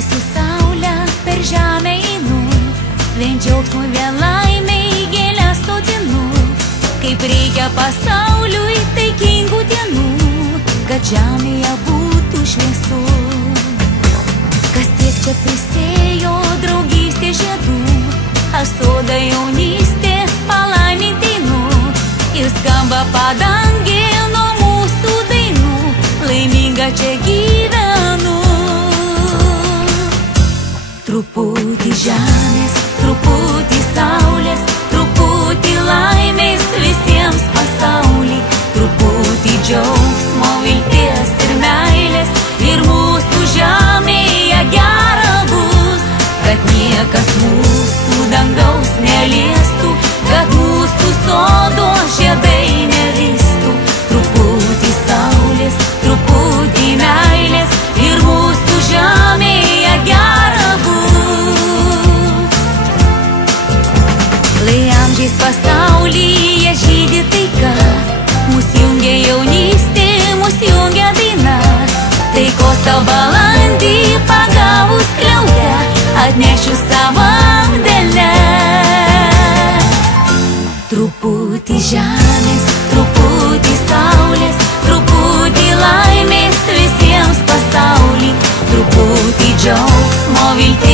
Kai su saule per žemę einu, vien džiaugsmui, vien laimei gėlės sodinu. Kaip reikia pasauliui taikingų dienų, kad žemėje būtų šviesu. Kas tiek čia prisėjo draugystė žiedų, aš sodą jaunystės palaiminti einu. Ir skamba padangė nuo mūsų dainų, laiminga čia gyvenu. Truputį žemės, truputį saulės, truputį laimės visiems pasaulį, truputį džiaugsmo, vilties ir meilės, ir mūsų žemėje gera bus, kad niekas mūsų dangaus neliestų, kad mūsų sodo žiedai neristų. Truputį saulės, truputį meilės, ir mūsų žemėje gera bus. Lai amžiais pasaulyje žydi taika, mus jungia jaunystė, mus jungia daina. Taikos tau balandį pagavus skliautę, atnešiu savo delę. Truputį žemės, truputį saulės, truputį laimės visiems pasaulį, truputį džiaugsmo, vilties